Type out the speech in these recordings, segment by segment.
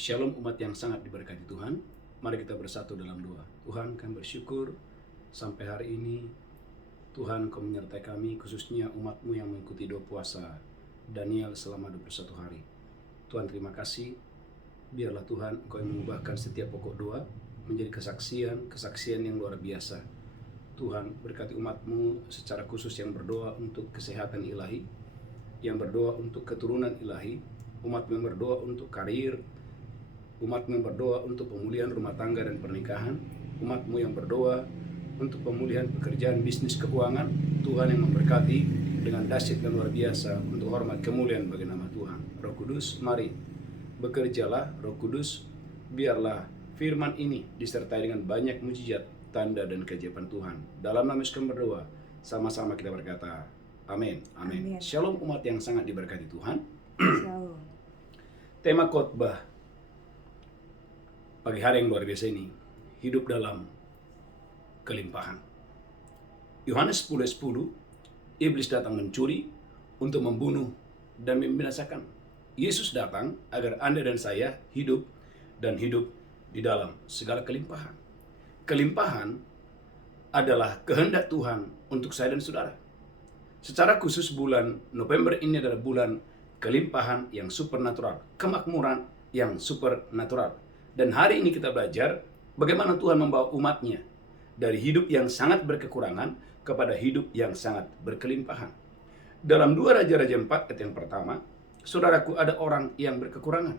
Shalom umat yang sangat diberkati Tuhan. Mari kita bersatu dalam doa. Tuhan, kami bersyukur sampai hari ini Tuhan Kau menyertai kami, khususnya umat-Mu yang mengikuti doa puasa Daniel selama 21 hari. Tuhan, terima kasih. Biarlah Tuhan Engkau yang mengubahkan setiap pokok doa menjadi kesaksian yang luar biasa. Tuhan, berkati umat-Mu secara khusus yang berdoa untuk kesehatan ilahi, yang berdoa untuk keturunan ilahi, umat-Mu yang berdoa untuk karir, umat-Mu yang berdoa untuk pemulihan rumah tangga dan pernikahan, umat-Mu yang berdoa untuk pemulihan pekerjaan, bisnis, keuangan. Tuhan yang memberkati dengan dahsyat dan luar biasa untuk hormat kemuliaan bagi nama Tuhan. Roh Kudus, mari bekerjalah. Roh Kudus, biarlah firman ini disertai dengan banyak mujizat, tanda dan keajaiban Tuhan. Dalam nama Yesus kami berdoa, sama-sama kita berkata, amin. Amin. Shalom umat yang sangat diberkati Tuhan. Shalom. Tema khotbah pagi hari yang luar biasa ini, hidup dalam kelimpahan. Yohanes 10:10, iblis datang mencuri, untuk membunuh dan membinasakan. Yesus datang agar Anda dan saya hidup dan hidup di dalam segala kelimpahan. Kelimpahan adalah kehendak Tuhan untuk saya dan saudara. Secara khusus bulan November ini adalah bulan kelimpahan yang supernatural, kemakmuran yang supernatural. Dan hari ini kita belajar bagaimana Tuhan membawa umatnya dari hidup yang sangat berkekurangan kepada hidup yang sangat berkelimpahan. Dalam 2 Raja-Raja 4 ayat yang pertama, saudaraku, ada orang yang berkekurangan.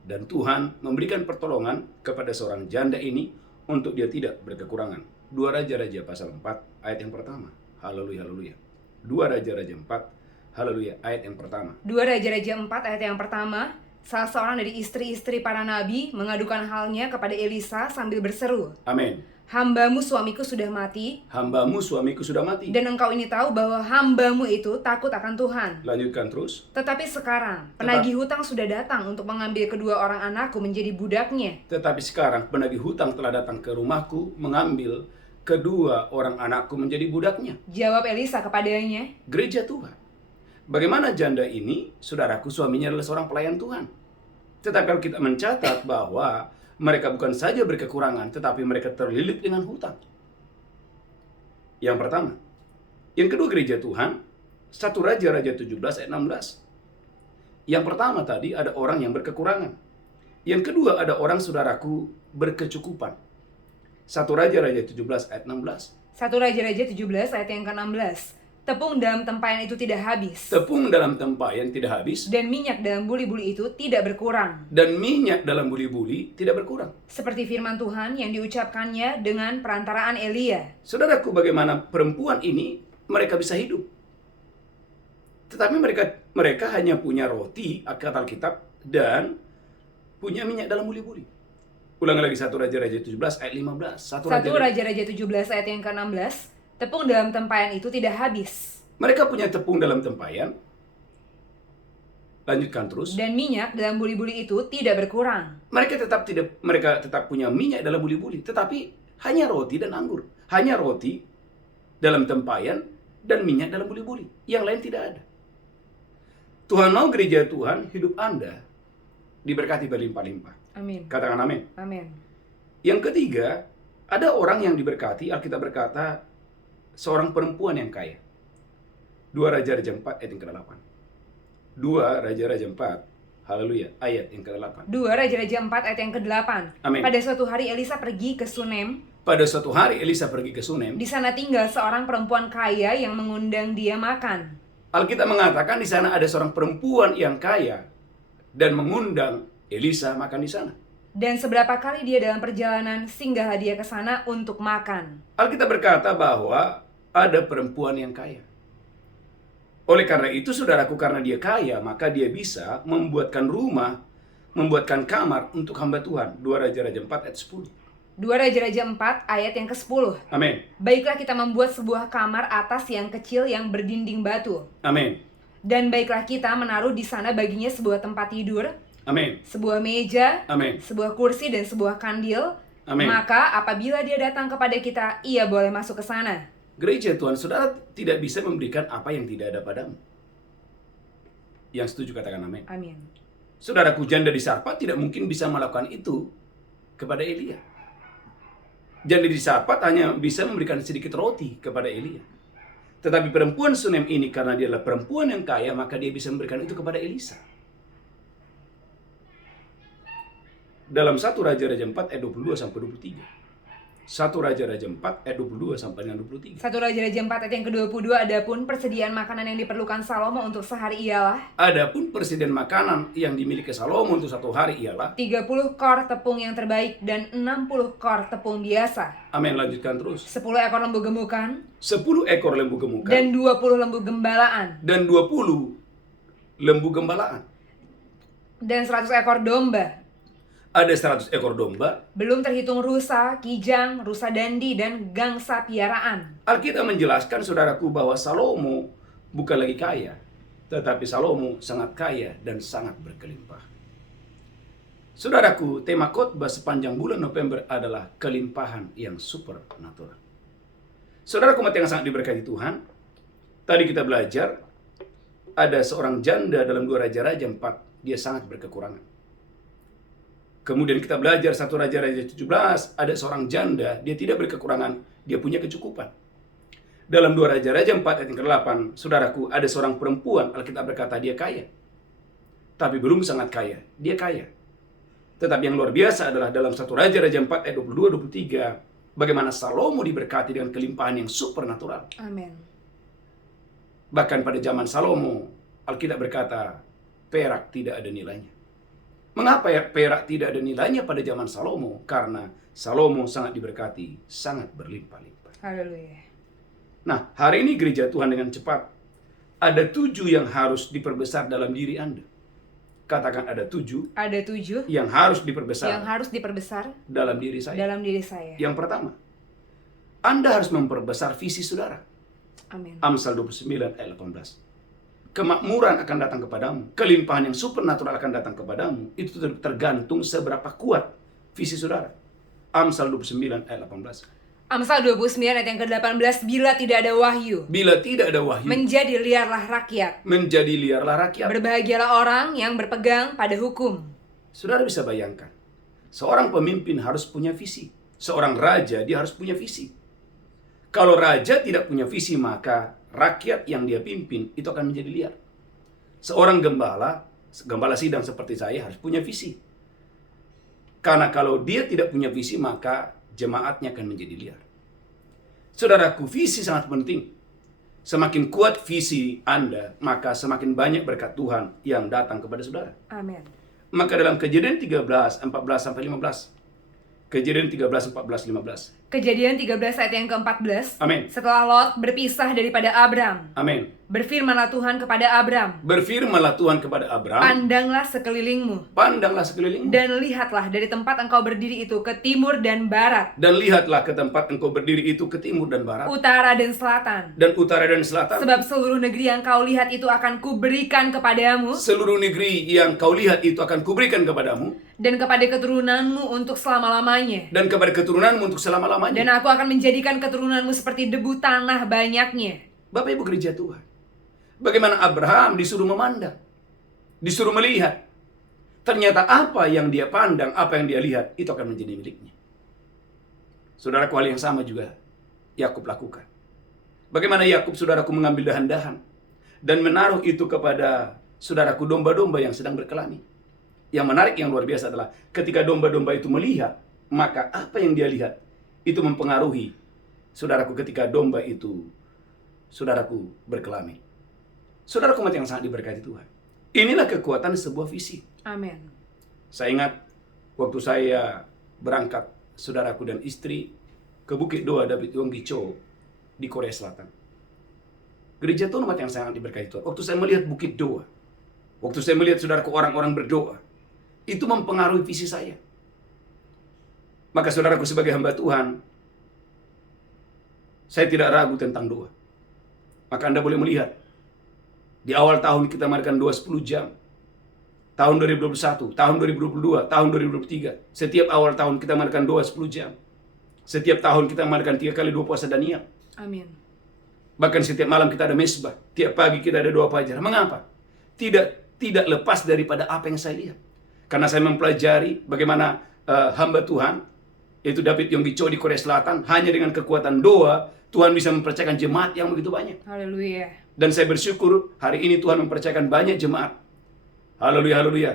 Dan Tuhan memberikan pertolongan kepada seorang janda ini untuk dia tidak berkekurangan. 2 Raja-Raja pasal 4 ayat yang pertama. Haleluya, haleluya. 2 Raja-Raja 4, haleluya, ayat yang pertama. 2 Raja-Raja 4 ayat yang pertama, salah seorang dari istri-istri para nabi mengadukan halnya kepada Elisa sambil berseru, Amin. "Hambamu suamiku sudah mati, Hambamu suamiku sudah mati. dan engkau ini tahu bahwa hambamu itu takut akan Tuhan. Lanjutkan terus. Tetapi sekarang penagih hutang sudah datang untuk mengambil kedua orang anakku menjadi budaknya." Tetapi sekarang penagih hutang telah datang ke rumahku mengambil kedua orang anakku menjadi budaknya. Jawab Elisa kepadanya, Gereja Tuhan. Bagaimana janda ini, saudaraku, suaminya adalah seorang pelayan Tuhan. Tetapi kalau kita mencatat bahwa mereka bukan saja berkekurangan, tetapi mereka terlilit dengan hutang. Yang pertama. Yang kedua, gereja Tuhan, 1 Raja-Raja 17 ayat 16. Yang pertama tadi ada orang yang berkekurangan. Yang kedua ada orang, saudaraku, berkecukupan. 1 Raja-Raja 17 ayat 16. 1 Raja-Raja 17 ayat yang ke-16. Tepung dalam tempayan itu tidak habis, Tepung dalam tempayan tidak habis, dan minyak dalam buli-buli itu tidak berkurang. dan minyak dalam buli-buli tidak berkurang. Seperti firman Tuhan yang diucapkannya dengan perantaraan Elia. Saudaraku, bagaimana perempuan ini mereka bisa hidup? Tetapi mereka hanya punya roti, kata Alkitab, dan punya minyak dalam buli-buli. Ulang lagi 1 Raja-Raja 17 ayat 15. 1 Raja-Raja 17 ayat yang ke-16. Tepung dalam tempayan itu tidak habis, Mereka punya tepung dalam tempayan. Lanjutkan terus. dan minyak dalam buli-buli itu tidak berkurang. Mereka tetap punya minyak dalam buli-buli, tetapi hanya roti dan anggur. Hanya roti dalam tempayan dan minyak dalam buli-buli. Yang lain tidak ada. Tuhan mau gereja Tuhan, hidup Anda diberkati berlimpah-limpah. Amin. Katakan amin. Amin. Yang ketiga, ada orang yang diberkati, Alkitab berkata, seorang perempuan yang kaya. 2 Raja-Raja 4 ayat yang ke-8. 2 Raja-Raja 4, haleluya, ayat yang ke-8. 2 Raja-Raja 4 ayat yang ke-8. Amin. Pada suatu hari Elisa pergi ke Sunem. Pada suatu hari Elisa pergi ke Sunem. Di sana tinggal seorang perempuan kaya yang mengundang dia makan. Alkitab mengatakan di sana ada seorang perempuan yang kaya dan mengundang Elisa makan di sana. Dan seberapa kali dia dalam perjalanan, singgahlah dia ke sana untuk makan. Alkitab berkata bahwa ada perempuan yang kaya. Oleh karena itu, saudaraku, karena dia kaya, maka dia bisa membuatkan rumah, membuatkan kamar untuk hamba Tuhan. 2 Raja-Raja 4 ayat 10. 2 Raja-Raja 4 ayat yang ke-10. Amin. Baiklah kita membuat sebuah kamar atas yang kecil yang berdinding batu. Amin. Dan baiklah kita menaruh di sana baginya sebuah tempat tidur, Amin. sebuah meja, Amin. sebuah kursi dan sebuah kandil. Amin. Maka apabila dia datang kepada kita, ia boleh masuk ke sana. Gereja Tuhan, saudara tidak bisa memberikan apa yang tidak ada padamu. Yang setuju katakan amin. Amin. Saudaraku, janda di Sarpat tidak mungkin bisa melakukan itu kepada Elia. Janda di Sarpat hanya bisa memberikan sedikit roti kepada Elia. Tetapi perempuan Sunem ini, karena dia adalah perempuan yang kaya, maka dia bisa memberikan itu kepada Elisa. Dalam 1 Raja-Raja 4 ayat 22 sampai 23. 1 Raja-Raja 4 ayat 22 sampai dengan 23. 1 Raja-Raja 4 ayat yang ke-22, adapun persediaan makanan yang diperlukan Salomo untuk sehari ialah Adapun persediaan makanan yang dimiliki Salomo untuk 1 hari ialah 30 kor tepung yang terbaik dan 60 kor tepung biasa. Amin, lanjutkan terus. 10 ekor lembu gemukan 10 ekor lembu gemukan dan 20 lembu gembalaan dan 20 lembu gembalaan. dan 100 ekor domba. Ada 100 ekor domba. Belum terhitung rusa, kijang, rusa dandi, dan gangsa piaraan. Alkitab menjelaskan, saudaraku, bahwa Salomo bukan lagi kaya, tetapi Salomo sangat kaya dan sangat berkelimpah. Saudaraku, tema khotbah sepanjang bulan November adalah kelimpahan yang supernatural. Saudaraku umat yang sangat diberkati Tuhan, tadi kita belajar ada seorang janda dalam 2 Raja-Raja 4, dia sangat berkekurangan. Kemudian kita belajar 1 Raja-Raja 17, ada seorang janda, dia tidak berkekurangan, dia punya kecukupan. Dalam 2 Raja-Raja 4 ayat yang ke-8, saudaraku, ada seorang perempuan, Alkitab berkata dia kaya. Tapi belum sangat kaya, dia kaya. Tetapi yang luar biasa adalah dalam 1 Raja-Raja 4 ayat 22-23, bagaimana Salomo diberkati dengan kelimpahan yang supernatural. Amin. Bahkan pada zaman Salomo, Alkitab berkata, perak tidak ada nilainya. Mengapa perak tidak ada nilainya pada zaman Salomo? Karena Salomo sangat diberkati, sangat berlimpah-limpah. Haleluya. Nah, hari ini gereja Tuhan dengan cepat, ada 7 yang harus diperbesar dalam diri Anda. Katakan ada 7. Ada 7 yang harus diperbesar. Yang harus diperbesar dalam diri saya. Dalam diri saya. Yang pertama, Anda harus memperbesar visi saudara. Amin. Amsal 29 ayat 18. Kemakmuran akan datang kepadamu, kelimpahan yang supernatural akan datang kepadamu. Itu tergantung seberapa kuat visi saudara. Amsal 29 ayat 18. Amsal 29 ayat yang ke-18, bila tidak ada wahyu, bila tidak ada wahyu, menjadi liarlah rakyat. Menjadi liarlah rakyat. Berbahagialah orang yang berpegang pada hukum. Saudara bisa bayangkan, seorang pemimpin harus punya visi. Seorang raja, dia harus punya visi. Kalau raja tidak punya visi, maka rakyat yang dia pimpin itu akan menjadi liar. Seorang gembala sidang seperti saya harus punya visi. Karena kalau dia tidak punya visi, maka jemaatnya akan menjadi liar. Saudaraku, visi sangat penting. Semakin kuat visi Anda, maka semakin banyak berkat Tuhan yang datang kepada saudara. Amin. Maka dalam Kejadian 13, 14-15. Kejadian 13, 14, 15. Kejadian 13 ayat yang ke-14. Amin. Setelah Lot berpisah daripada Abram, Amin. berfirmanlah Tuhan kepada Abram, Berfirmanlah Tuhan kepada Abram, pandanglah sekelilingmu, pandanglah sekelilingmu, dan lihatlah dari tempat engkau berdiri itu ke timur dan barat, dan lihatlah ke tempat engkau berdiri itu ke timur dan barat, utara dan selatan. dan utara dan selatan. Sebab seluruh negeri yang kau lihat itu akan kuberikan kepadamu, Seluruh negeri yang kau lihat itu akan kuberikan kepadamu, dan kepada keturunanmu untuk selama-lamanya. dan kepada keturunanmu untuk selama-lamanya. Dan aku akan menjadikan keturunanmu seperti debu tanah banyaknya. Bapak Ibu gereja Tuhan, bagaimana Abraham disuruh memandang, disuruh melihat. Ternyata apa yang dia pandang, apa yang dia lihat, itu akan menjadi miliknya. Saudaraku, hal yang sama juga Yakub lakukan. Bagaimana Yakub, saudaraku, mengambil dahan-dahan dan menaruh itu kepada saudaraku domba-domba yang sedang berkelamin. Yang menarik, yang luar biasa adalah ketika domba-domba itu melihat, maka apa yang dia lihat itu mempengaruhi saudaraku ketika domba itu saudaraku berkelamin. Saudaraku umat yang sangat diberkati Tuhan, inilah kekuatan sebuah visi. Amin. Saya ingat waktu saya berangkat saudaraku dan istri ke Bukit Doa David Yonggi Cho di Korea Selatan. Gereja Tuhan umat yang sangat diberkati Tuhan. Waktu saya melihat Bukit Doa, waktu saya melihat saudaraku orang-orang berdoa, itu mempengaruhi visi saya. Maka saudaraku sebagai hamba Tuhan, saya tidak ragu tentang doa. Maka Anda boleh melihat, di awal tahun kita mengadakan doa 10 jam. Tahun 2021, tahun 2022, tahun 2023. Setiap awal tahun kita mengadakan doa 10 jam. Setiap tahun kita mengadakan 3 kali doa puasa Daniel. Amin. Bahkan setiap malam kita ada mesbah. Tiap pagi kita ada doa fajar. Mengapa? Tidak tidak lepas daripada apa yang saya lihat. Karena saya mempelajari bagaimana hamba Tuhan, yaitu David Yonggi Cho di Korea Selatan, hanya dengan kekuatan doa, Tuhan bisa mempercayakan jemaat yang begitu banyak. Haleluya. Dan saya bersyukur hari ini Tuhan mempercayakan banyak jemaat. Haleluya, haleluya.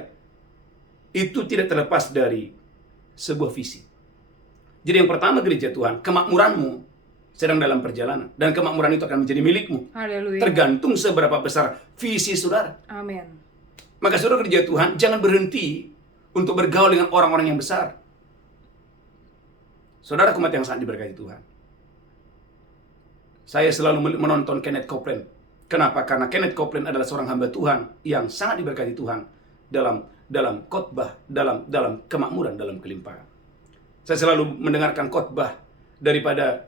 Itu tidak terlepas dari sebuah visi. Jadi yang pertama gereja Tuhan, kemakmuranmu sedang dalam perjalanan. Dan kemakmuran itu akan menjadi milikmu. Haleluya. Tergantung seberapa besar visi saudara. Amin. Maka saudara gereja Tuhan, jangan berhenti untuk bergaul dengan orang-orang yang besar. Saudara umat yang sangat diberkati Tuhan. Saya selalu menonton Kenneth Copeland. Kenapa? Karena Kenneth Copeland adalah seorang hamba Tuhan yang sangat diberkati Tuhan dalam khotbah, dalam kemakmuran, dalam kelimpahan. Saya selalu mendengarkan khotbah daripada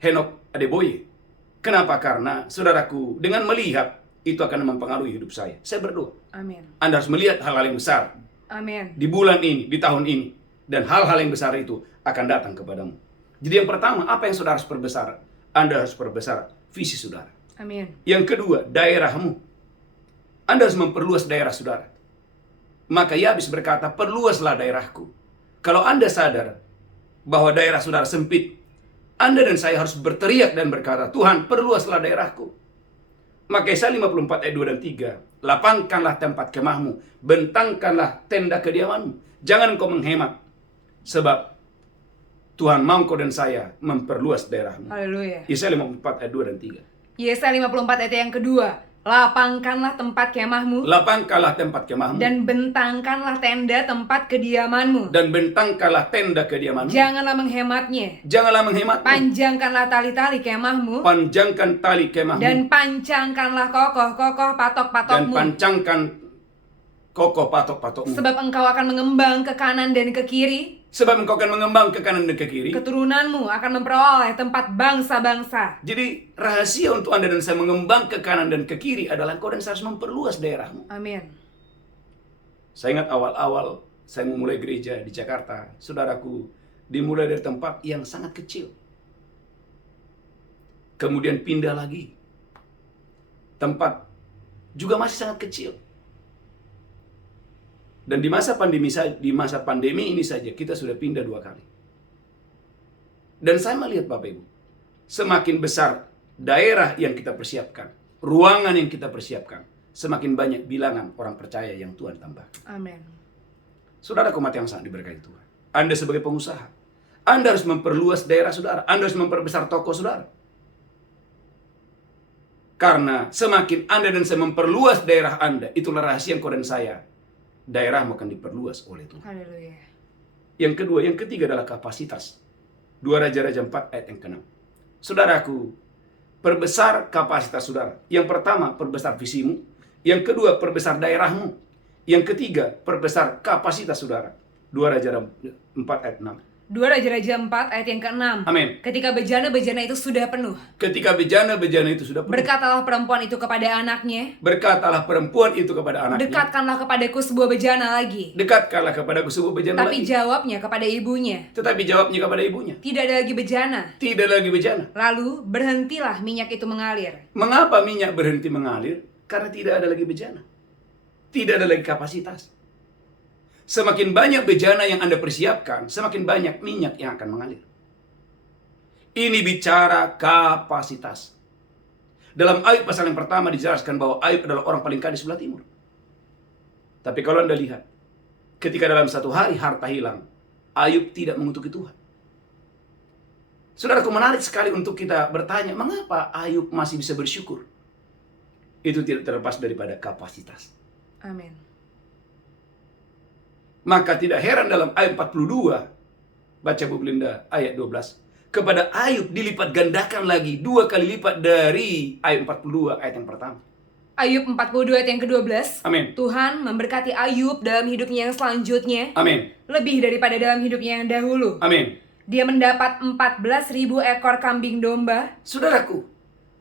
Henok Adeboye. Kenapa? Karena saudaraku, dengan melihat itu akan mempengaruhi hidup saya. Saya berdoa. Amin. Anda harus melihat hal-hal yang besar Amin. di bulan ini, di tahun ini. Dan hal-hal yang besar itu akan datang kepadamu. Jadi yang pertama, apa yang saudara harus perbesar? Anda harus perbesar visi saudara. Amin. Yang kedua, daerahmu. Anda harus memperluas daerah saudara. Maka Yabes berkata, perluaslah daerahku. Kalau Anda sadar bahwa daerah saudara sempit, Anda dan saya harus berteriak dan berkata, Tuhan, perluaslah daerahku. Maka Yesaya 54 ayat 2 dan 3, lapangkanlah tempat kemahmu, bentangkanlah tenda kediamanmu. Jangan kau menghemat, sebab Tuhan mau kau dan saya memperluas daerahmu. Haleluya. Yesaya 54 ayat 2 dan 3. Yesaya 54 ayat yang kedua, lapangkanlah tempat kemahmu Lapangkanlah tempat kemahmu dan bentangkanlah tenda tempat kediamanmu. dan bentangkanlah tenda kediamanmu. Janganlah menghematnya. Janganlah menghemat. Panjangkanlah tali-tali kemahmu Panjangkan tali kemahmu dan pancangkanlah kokoh-kokoh dan patok-patokmu. pancangkan kokoh patok-patokmu. Sebab engkau akan mengembang ke kanan dan ke kiri. Sebab engkau akan mengembang ke kanan dan ke kiri. Keturunanmu akan memperoleh tempat bangsa-bangsa. Jadi rahasia untuk Anda dan saya mengembang ke kanan dan ke kiri adalah engkau dan saya harus memperluas daerahmu. Amin. Saya ingat awal-awal saya memulai gereja di Jakarta, saudaraku, dimulai dari tempat yang sangat kecil. Kemudian pindah lagi. Tempat juga masih sangat kecil. Dan di masa pandemi ini saja kita sudah pindah 2 kali. Dan saya melihat Bapak Ibu, semakin besar daerah yang kita persiapkan, ruangan yang kita persiapkan, semakin banyak bilangan orang percaya yang Tuhan tambah. Amin. Saudara umat yang sangat diberkati Tuhan, Anda sebagai pengusaha, Anda harus memperluas daerah saudara, Anda harus memperbesar toko saudara. Karena semakin Anda dan saya memperluas daerah Anda, itulah rahasia engkau dan saya, daerahmu akan diperluas oleh Tuhan. Haleluya. Yang kedua, yang ketiga adalah kapasitas. 2 Raja-Raja 4 ayat yang ke-6. Saudaraku, perbesar kapasitas saudara. Yang pertama, perbesar visimu. Yang kedua, perbesar daerahmu. Yang ketiga, perbesar kapasitas saudara. 2 Raja 4 ayat 6. 2 Raja-Raja 4 ayat yang ke-6. Amin. Ketika bejana-bejana itu sudah penuh, Ketika bejana-bejana itu sudah penuh, berkatalah perempuan itu kepada anaknya, berkatalah perempuan itu kepada anaknya, dekatkanlah kepadaku sebuah bejana lagi. dekatkanlah kepadaku sebuah bejana Tapi lagi. jawabnya kepada ibunya, Tetapi jawabnya kepada ibunya, tidak ada lagi bejana. tidak lagi bejana. Lalu berhentilah minyak itu mengalir. Mengapa minyak berhenti mengalir? Karena tidak ada lagi bejana. Tidak ada lagi kapasitas. Semakin banyak bejana yang Anda persiapkan, semakin banyak minyak yang akan mengalir. Ini bicara kapasitas. Dalam Ayub pasal yang pertama dijelaskan bahwa Ayub adalah orang paling kaya di sebelah timur. Tapi kalau Anda lihat, ketika dalam satu hari harta hilang, Ayub tidak mengutuki Tuhan. Saudaraku, menarik sekali untuk kita bertanya, mengapa Ayub masih bisa bersyukur? Itu tidak terlepas daripada kapasitas. Amin. Maka tidak heran dalam ayat 42, baca Bu Belinda ayat 12, kepada Ayub dilipat gandakan lagi 2 kali lipat dari ayat 42 ayat yang pertama. Ayub 42 ayat yang ke-12. Amin. Tuhan memberkati Ayub dalam hidupnya yang selanjutnya, Amin. lebih daripada dalam hidupnya yang dahulu. Amin. Dia mendapat 14.000 ekor kambing domba Saudaraku,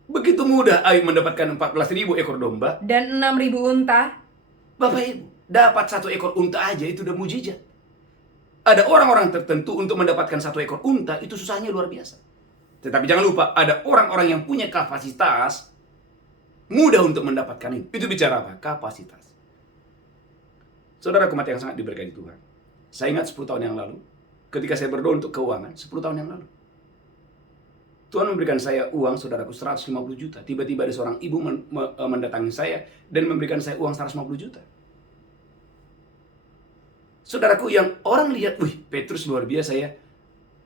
begitu mudah Ayub mendapatkan 14.000 ekor domba. dan 6.000 unta. Bapak Ibu, dapat 1 ekor unta aja itu udah mujizat. Ada orang-orang tertentu untuk mendapatkan 1 ekor unta itu susahnya luar biasa. Tetapi jangan lupa, ada orang-orang yang punya kapasitas mudah untuk mendapatkan itu. Itu bicara apa? Kapasitas. Saudara umat yang sangat diberkati Tuhan. Saya ingat 10 tahun yang lalu, ketika saya berdoa untuk keuangan, 10 tahun yang lalu. Tuhan memberikan saya uang, saudaraku, 150 juta. Tiba-tiba ada seorang ibu mendatangi saya dan memberikan saya uang 150 juta. Saudaraku, yang orang lihat, wih, Petrus luar biasa ya,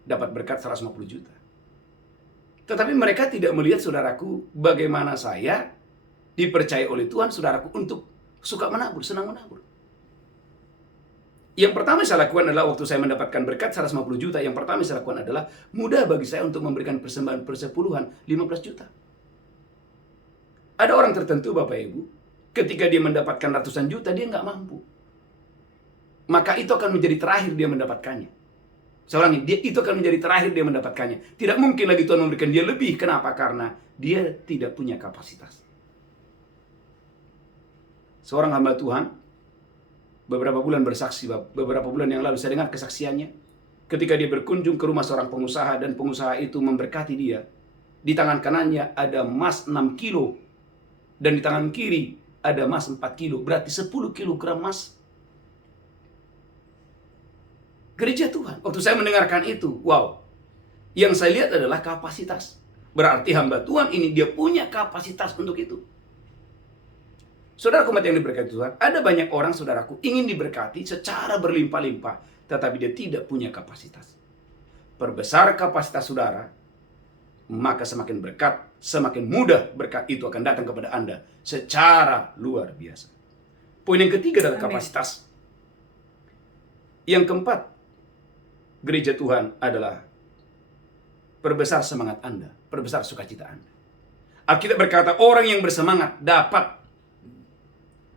dapat berkat 150 juta. Tetapi mereka tidak melihat, saudaraku, bagaimana saya dipercaya oleh Tuhan, saudaraku, untuk suka menabur, senang menabur. Yang pertama saya lakukan adalah waktu saya mendapatkan berkat 150 juta, yang pertama saya lakukan adalah mudah bagi saya untuk memberikan persembahan persepuluhan 15 juta. Ada orang tertentu, Bapak Ibu, ketika dia mendapatkan ratusan juta, dia nggak mampu. Maka itu akan menjadi terakhir dia mendapatkannya. Saya ulangi, itu akan menjadi terakhir dia mendapatkannya. Tidak mungkin lagi Tuhan memberikan dia lebih. Kenapa? Karena dia tidak punya kapasitas. Seorang hamba Tuhan, beberapa bulan bersaksi, beberapa bulan yang lalu saya dengar kesaksiannya. Ketika dia berkunjung ke rumah seorang pengusaha dan pengusaha itu memberkati dia. Di tangan kanannya ada emas 6 kilo. Dan di tangan kiri ada emas 4 kilo. Berarti 10 kilogram emas. Gereja Tuhan. Waktu saya mendengarkan itu, wow. Yang saya lihat adalah kapasitas. Berarti hamba Tuhan ini dia punya kapasitas untuk itu. Saudara umat yang diberkati Tuhan, ada banyak orang, saudaraku, ingin diberkati secara berlimpah-limpah, tetapi dia tidak punya kapasitas. Perbesar kapasitas saudara, maka semakin berkat, semakin mudah berkat itu akan datang kepada Anda secara luar biasa. Poin yang ketiga adalah kapasitas. Yang keempat, gereja Tuhan adalah perbesar semangat Anda, perbesar sukacita Anda. Alkitab berkata, orang yang bersemangat dapat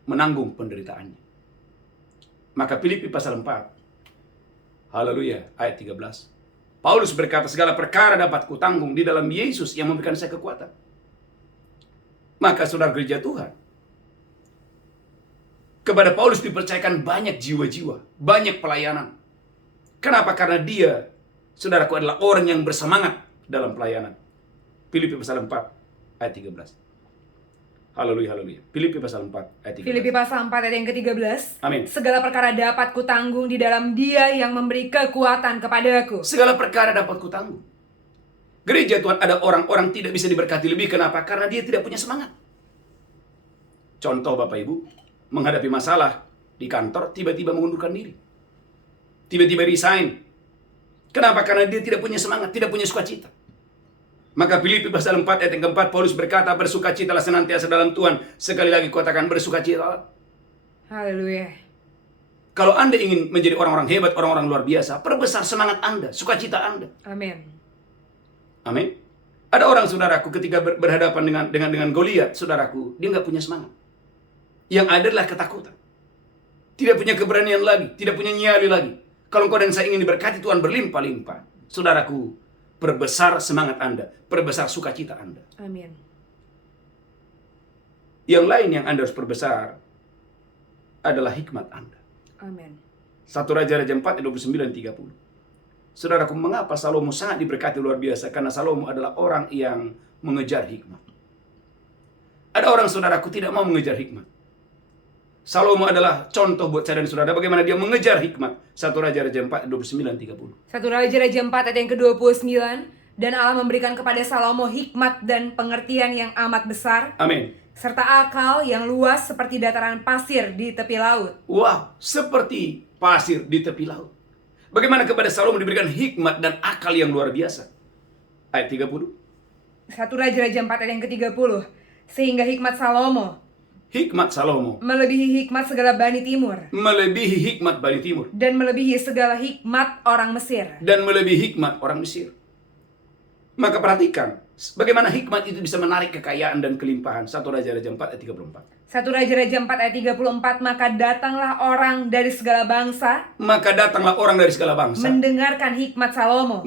menanggung penderitaannya. Maka Filipi pasal 4, haleluya, ayat 13. Paulus berkata, segala perkara dapat kutanggung di dalam Yesus yang memberikan saya kekuatan. Maka saudara gereja Tuhan, kepada Paulus dipercayakan banyak jiwa-jiwa, banyak pelayanan. Kenapa? Karena dia, saudaraku, adalah orang yang bersemangat dalam pelayanan. Filipi pasal 4, ayat 13. Haleluya, haleluya. Filipi pasal 4 ayat 13. Filipi pasal 4 ayat yang ke-13. Amin. Segala perkara dapat kutanggung di dalam Dia yang memberi kekuatan kepadaku. Segala perkara dapat kutanggung. Gereja Tuhan ada orang-orang tidak bisa diberkati lebih. Kenapa? Karena dia tidak punya semangat. Contoh Bapak Ibu, menghadapi masalah di kantor, tiba-tiba mengundurkan diri. Tiba-tiba resign. Kenapa? Karena dia tidak punya semangat, tidak punya sukacita. Maka Filipi pasal 4 ayat yang keempat, Paulus berkata, bersukacitalah senantiasa dalam Tuhan. Sekali lagi katakan bersukacitalah. Haleluya. Kalau Anda ingin menjadi orang-orang hebat, orang-orang luar biasa, perbesar semangat Anda, sukacita Anda. Amin. Amin. Ada orang, saudaraku, ketika berhadapan dengan Goliat, saudaraku, dia nggak punya semangat. Yang ada adalah ketakutan. Tidak punya keberanian lagi, tidak punya nyali lagi. Kalau engkau dan saya ingin diberkati Tuhan berlimpah-limpah, saudaraku, perbesar semangat Anda, perbesar sukacita Anda. Amin. Yang lain yang Anda harus perbesar adalah hikmat Anda. Amin. 1 Raja-Raja 4 ayat 29-30. Saudaraku, mengapa Salomo sangat diberkati luar biasa? Karena Salomo adalah orang yang mengejar hikmat. Ada orang, saudaraku, tidak mau mengejar hikmat. Salomo adalah contoh buat saya dan saudara bagaimana dia mengejar hikmat. 1 Raja-Raja 4 29-30. 1 Raja-Raja 4 ayat yang ke-29. Dan Allah memberikan kepada Salomo hikmat dan pengertian yang amat besar. Amin. Serta akal yang luas seperti dataran pasir di tepi laut. Wow, seperti pasir di tepi laut. Bagaimana kepada Salomo diberikan hikmat dan akal yang luar biasa. Ayat 30. 1 Raja-Raja 4 ayat yang ke-30. Sehingga hikmat Salomo melebihi hikmat segala Bani Timur. Melebihi hikmat Bani Timur. Dan melebihi segala hikmat orang Mesir. Dan melebihi hikmat orang Mesir. Maka perhatikan, bagaimana hikmat itu bisa menarik kekayaan dan kelimpahan. 1 Raja-Raja 4 ayat 34. 1 Raja-Raja 4 ayat 34. Maka datanglah orang dari segala bangsa. Mendengarkan hikmat Salomo.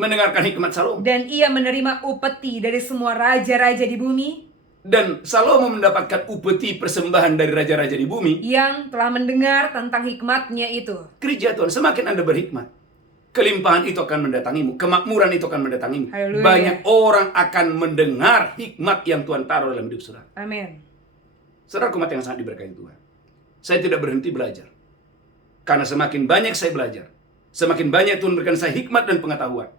Dan ia menerima upeti dari semua raja-raja di bumi. Dan Salomo mendapatkan upeti persembahan dari raja-raja di bumi yang telah mendengar tentang hikmatnya itu. Gereja Tuhan, semakin Anda berhikmat, kelimpahan itu akan mendatangimu, kemakmuran itu akan mendatangimu. Haleluya. Banyak orang akan mendengar hikmat yang Tuhan taruh dalam hidup saudara. Amin. Saudara umat yang sangat diberkati Tuhan, saya tidak berhenti belajar. Karena semakin banyak saya belajar, semakin banyak Tuhan berikan saya hikmat dan pengetahuan.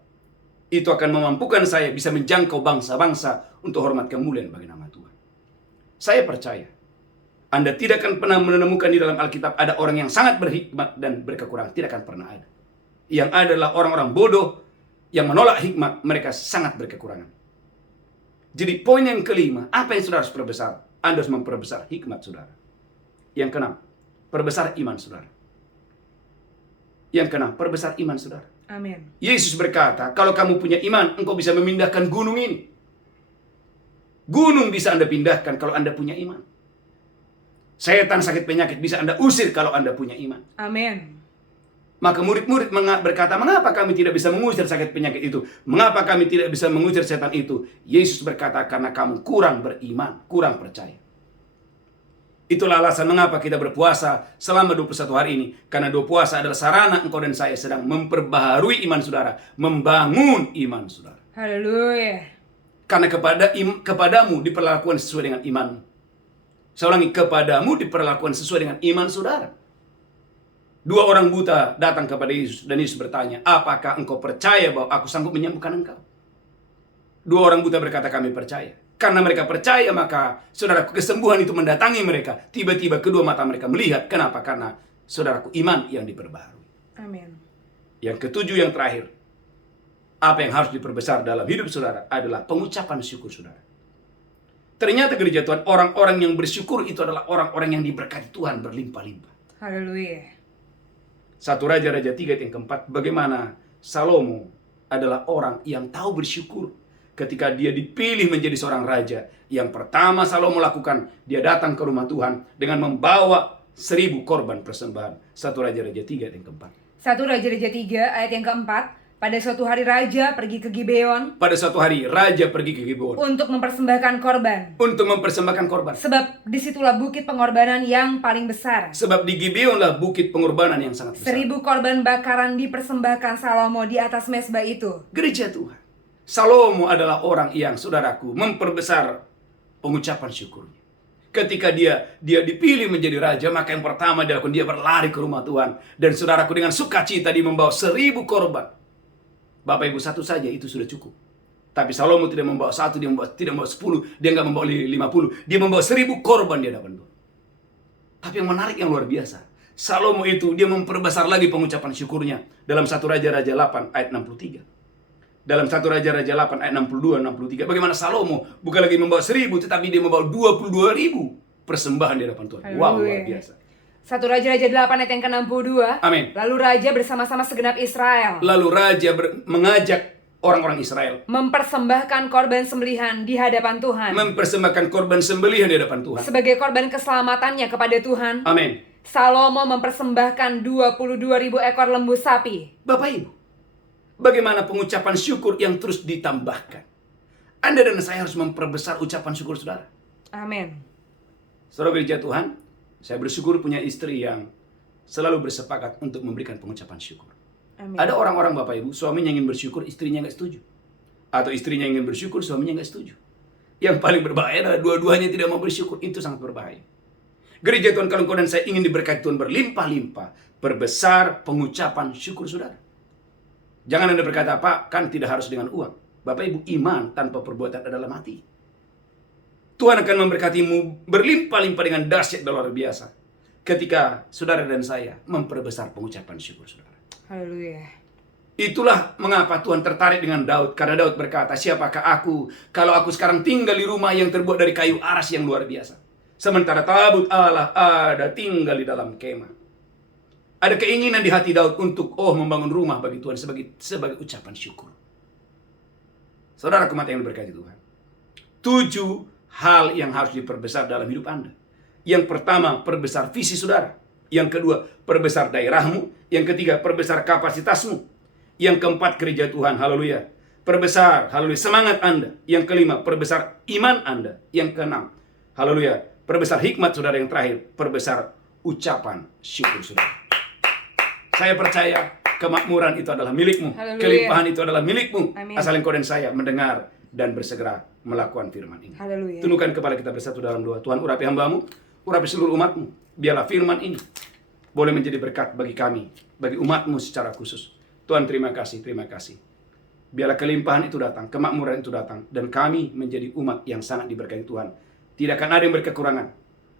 Itu akan memampukan saya bisa menjangkau bangsa-bangsa untuk hormat kemuliaan bagi nama Tuhan. Saya percaya, Anda tidak akan pernah menemukan di dalam Alkitab ada orang yang sangat berhikmat dan berkekurangan. Tidak akan pernah ada. Yang adalah orang-orang bodoh yang menolak hikmat, mereka sangat berkekurangan. Jadi poin yang kelima, apa yang saudara harus perbesar? Anda harus memperbesar hikmat saudara. Yang keenam, perbesar iman saudara. Yang keenam, perbesar iman saudara. Amin. Yesus berkata, kalau kamu punya iman, engkau bisa memindahkan gunung ini. Gunung bisa Anda pindahkan kalau Anda punya iman. Setan sakit penyakit bisa Anda usir kalau Anda punya iman. Amin. Maka murid-murid berkata, mengapa kami tidak bisa mengusir sakit penyakit itu? Mengapa kami tidak bisa mengusir setan itu? Yesus berkata, karena kamu kurang beriman, kurang percaya. Itulah alasan mengapa kita berpuasa selama 21 hari ini. Karena puasa adalah sarana engkau dan saya sedang memperbaharui iman saudara. Membangun iman saudara. Haleluya. Karena kepadamu diperlakukan sesuai dengan imanmu. Saya ulangi, kepadamu diperlakukan sesuai dengan iman saudara. 2 orang buta datang kepada Yesus dan Yesus bertanya, apakah engkau percaya bahwa aku sanggup menyembuhkan engkau? 2 orang buta berkata, kami percaya. Karena mereka percaya, maka saudaraku, kesembuhan itu mendatangi mereka. Tiba-tiba kedua mata mereka melihat. Kenapa? Karena saudaraku, iman yang diperbaharui. Amin. Yang ketujuh, yang terakhir, apa yang harus diperbesar dalam hidup saudara adalah pengucapan syukur saudara. Ternyata gereja Tuhan, orang-orang yang bersyukur itu adalah orang-orang yang diberkati Tuhan berlimpah-limpah. Haleluya. 1 Raja-Raja 3 yang keempat, bagaimana Salomo adalah orang yang tahu bersyukur. Ketika dia dipilih menjadi seorang raja, yang pertama Salomo lakukan, dia datang ke rumah Tuhan dengan membawa 1000 korban persembahan. 1 Raja-Raja 3 yang keempat. 1 Raja-Raja 3 ayat yang keempat. Pada suatu hari raja pergi ke Gibeon. Pada suatu hari raja pergi ke Gibeon Untuk mempersembahkan korban. untuk mempersembahkan korban. Sebab disitulah bukit pengorbanan yang paling besar. Sebab di Gibeonlah bukit pengorbanan yang sangat besar. 1000 korban bakaran dipersembahkan Salomo di atas mezbah itu. Gereja Tuhan, Salomo adalah orang yang, saudaraku, memperbesar pengucapan syukurnya. Ketika dia dipilih menjadi raja, maka yang pertama dia lakukan, dia berlari ke rumah Tuhan. Dan saudaraku, dengan sukacita dia membawa 1000 korban. Bapak Ibu, satu saja itu sudah cukup. Tapi Salomo tidak membawa 1, dia tidak membawa 10, dia nggak membawa 50. Dia membawa 1000 korban di hadapan Tuhan. Tapi yang menarik, yang luar biasa, Salomo itu dia memperbesar lagi pengucapan syukurnya dalam 1 Raja-Raja 8 ayat 63. Dalam 1 Raja-Raja 8 ayat 62-63. Bagaimana Salomo bukan lagi membawa 1000, tetapi dia membawa 22.000 persembahan di hadapan Tuhan. Wow, luar biasa. 1 Raja-Raja 8 ayat yang ke-62. Amin. Lalu raja bersama-sama segenap Israel Lalu raja mengajak orang-orang Israel mempersembahkan korban sembelihan di hadapan Tuhan. mempersembahkan korban sembelihan di hadapan Tuhan. Sebagai korban keselamatannya kepada Tuhan. Amin. Salomo mempersembahkan 22.000 ekor lembu sapi. Bapak Ibu, bagaimana pengucapan syukur yang terus ditambahkan? Anda dan saya harus memperbesar ucapan syukur saudara. Amin. Saudara gereja Tuhan, saya bersyukur punya istri yang selalu bersepakat untuk memberikan pengucapan syukur. Amin. Ada orang-orang Bapak Ibu, suaminya ingin bersyukur, istrinya nggak setuju. Atau istrinya ingin bersyukur, suaminya nggak setuju. Yang paling berbahaya adalah dua-duanya tidak mau bersyukur. Itu sangat berbahaya. Gereja Tuhan, kalau engkau dan saya ingin diberkati Tuhan berlimpah-limpah, perbesar pengucapan syukur saudara. Jangan Anda berkata, Pak, kan tidak harus dengan uang. Bapak Ibu, iman tanpa perbuatan adalah mati. Tuhan akan memberkatimu berlimpah-limpah dengan dahsyat dan luar biasa ketika saudara dan saya memperbesar pengucapan syukur saudara. Haleluya. Itulah mengapa Tuhan tertarik dengan Daud. Karena Daud berkata, siapakah aku kalau aku sekarang tinggal di rumah yang terbuat dari kayu aras yang luar biasa. Sementara tabut Allah ada tinggal di dalam kemah. Ada keinginan di hati Daud untuk membangun rumah bagi Tuhan sebagai ucapan syukur. Saudara umat yang diberkati Tuhan. 7 hal yang harus diperbesar dalam hidup Anda. Yang pertama, perbesar visi saudara. Yang kedua, perbesar daerahmu. Yang ketiga, perbesar kapasitasmu. Yang keempat, gereja Tuhan. Haleluya. Perbesar, haleluya, semangat Anda. Yang kelima, perbesar iman Anda. Yang keenam, haleluya, perbesar hikmat saudara. Yang terakhir, perbesar ucapan syukur saudara. Saya percaya kemakmuran itu adalah milikmu. Haleluya. Kelimpahan itu adalah milikmu. Amin. Asal engkau dan saya mendengar dan bersegera melakukan firman ini. Haleluya. Tundukkan kepala kita bersatu dalam doa. Tuhan, urapi hamba-Mu. urapi seluruh umat-Mu. Biarlah firman ini boleh menjadi berkat bagi kami, bagi umat-Mu secara khusus. Tuhan, terima kasih, terima kasih. Biarlah kelimpahan itu datang, kemakmuran itu datang, dan kami menjadi umat yang sangat diberkati Tuhan. Tidak akan ada yang berkekurangan,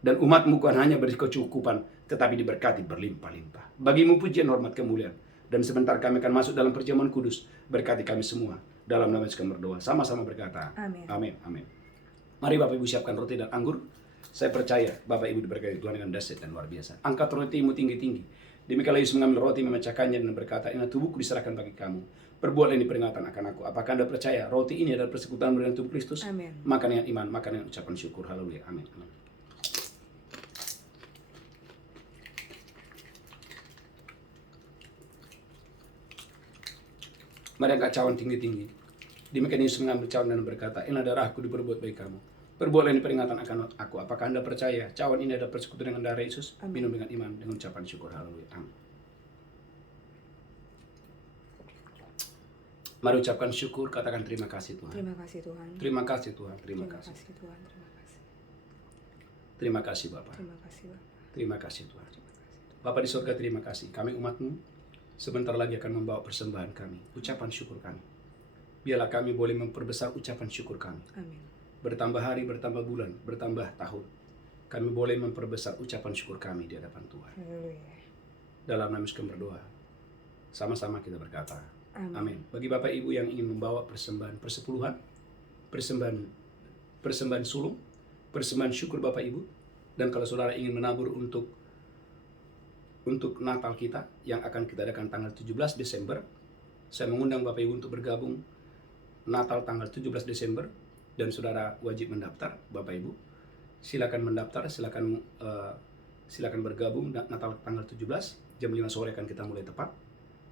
dan umat-Mu bukan hanya berkecukupan, tetapi diberkati berlimpah-limpah. Bagi-Mu pujian, hormat, kemuliaan. Dan sebentar kami akan masuk dalam perjamuan kudus. Berkati kami semua. Dalam nama Yesus kami berdoa. Sama-sama berkata, Amin. amin, amin. Mari Bapak Ibu siapkan roti dan anggur. Saya percaya Bapak Ibu diberkati Tuhan dengan dahsyat dan luar biasa. Angkat rotimu tinggi-tinggi. Demikianlah Yesus mengambil roti, memecahkannya dan berkata, "Inilah tubuhku diserahkan bagi kamu. Perbuatlah ini peringatan akan aku." Apakah Anda percaya roti ini adalah persekutuan dengan tubuh Kristus? Amin. Makan dengan iman, makan dengan ucapan syukur. Haleluya. Amin. Amin. Mari angkat cawan tinggi-tinggi. Demikian Yesus mengambil cawan dan berkata, "Inilah darahku diperbuat bagi kamu. Perbuatlah ini peringatan akan aku." Apakah Anda percaya cawan ini adalah persekutuan dengan darah Yesus? Amin. Minum dengan iman, dengan ucapan syukur. Haleluya. Amin. Mari ucapkan syukur, katakan terima kasih Tuhan. Terima kasih Tuhan. Terima kasih Tuhan, terima Terima kasih. kasih Tuhan. Terima kasih. Terima kasih Bapak. Terima kasih Bapak. Terima kasih Tuhan. Terima kasih. Bapak di surga, terima kasih. Kami umat-Mu sebentar lagi akan membawa persembahan kami, ucapan syukur kami. Biarlah kami boleh memperbesar ucapan syukur kami. Amin. Bertambah hari, bertambah bulan, bertambah tahun. Kami boleh memperbesar ucapan syukur kami di hadapan Tuhan. Haleluya. Dalam nama Yesus kami berdoa. Sama-sama kita berkata, Amin. amin. Bagi Bapak Ibu yang ingin membawa persembahan persepuluhan, persembahan sulung, persembahan syukur Bapak Ibu, dan kalau saudara ingin menabur untuk Natal kita yang akan kita adakan tanggal 17 Desember, saya mengundang Bapak Ibu untuk bergabung Natal tanggal 17 Desember, dan saudara wajib mendaftar. Bapak Ibu silakan mendaftar, silakan bergabung Natal tanggal 17 jam 5 sore akan kita mulai tepat.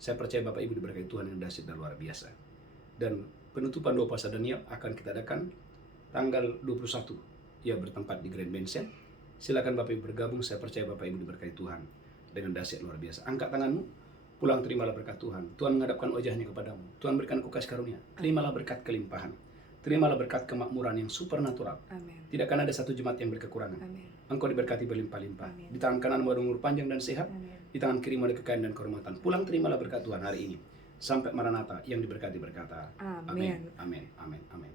Saya percaya Bapak Ibu diberkati Tuhan yang dahsyat dan luar biasa. Dan penutupan doa puasa Daniel akan kita adakan tanggal 21, ya, bertempat di Grand Bensen. Silakan Bapak Ibu bergabung, saya percaya Bapak Ibu diberkati Tuhan dengan dahsyat luar biasa. Angkat tanganmu, pulang terimalah berkat Tuhan. Tuhan menghadapkan wajahnya kepadamu. Tuhan berikan kasih karunia. Terimalah berkat kelimpahan. Terimalah berkat kemakmuran yang supernatural. Amin. Tidak akan ada satu jemaat yang berkekurangan. Amin. Engkau diberkati berlimpah-limpah. Amin. Di tangan kananmu ada umur panjang dan sehat. Amin. Di tangan kirimu ada kekayaan dan kehormatan. Pulang terimalah berkat Tuhan hari ini. Sampai Maranatha yang diberkati berkata, Amin. amin, amin, amin, amin.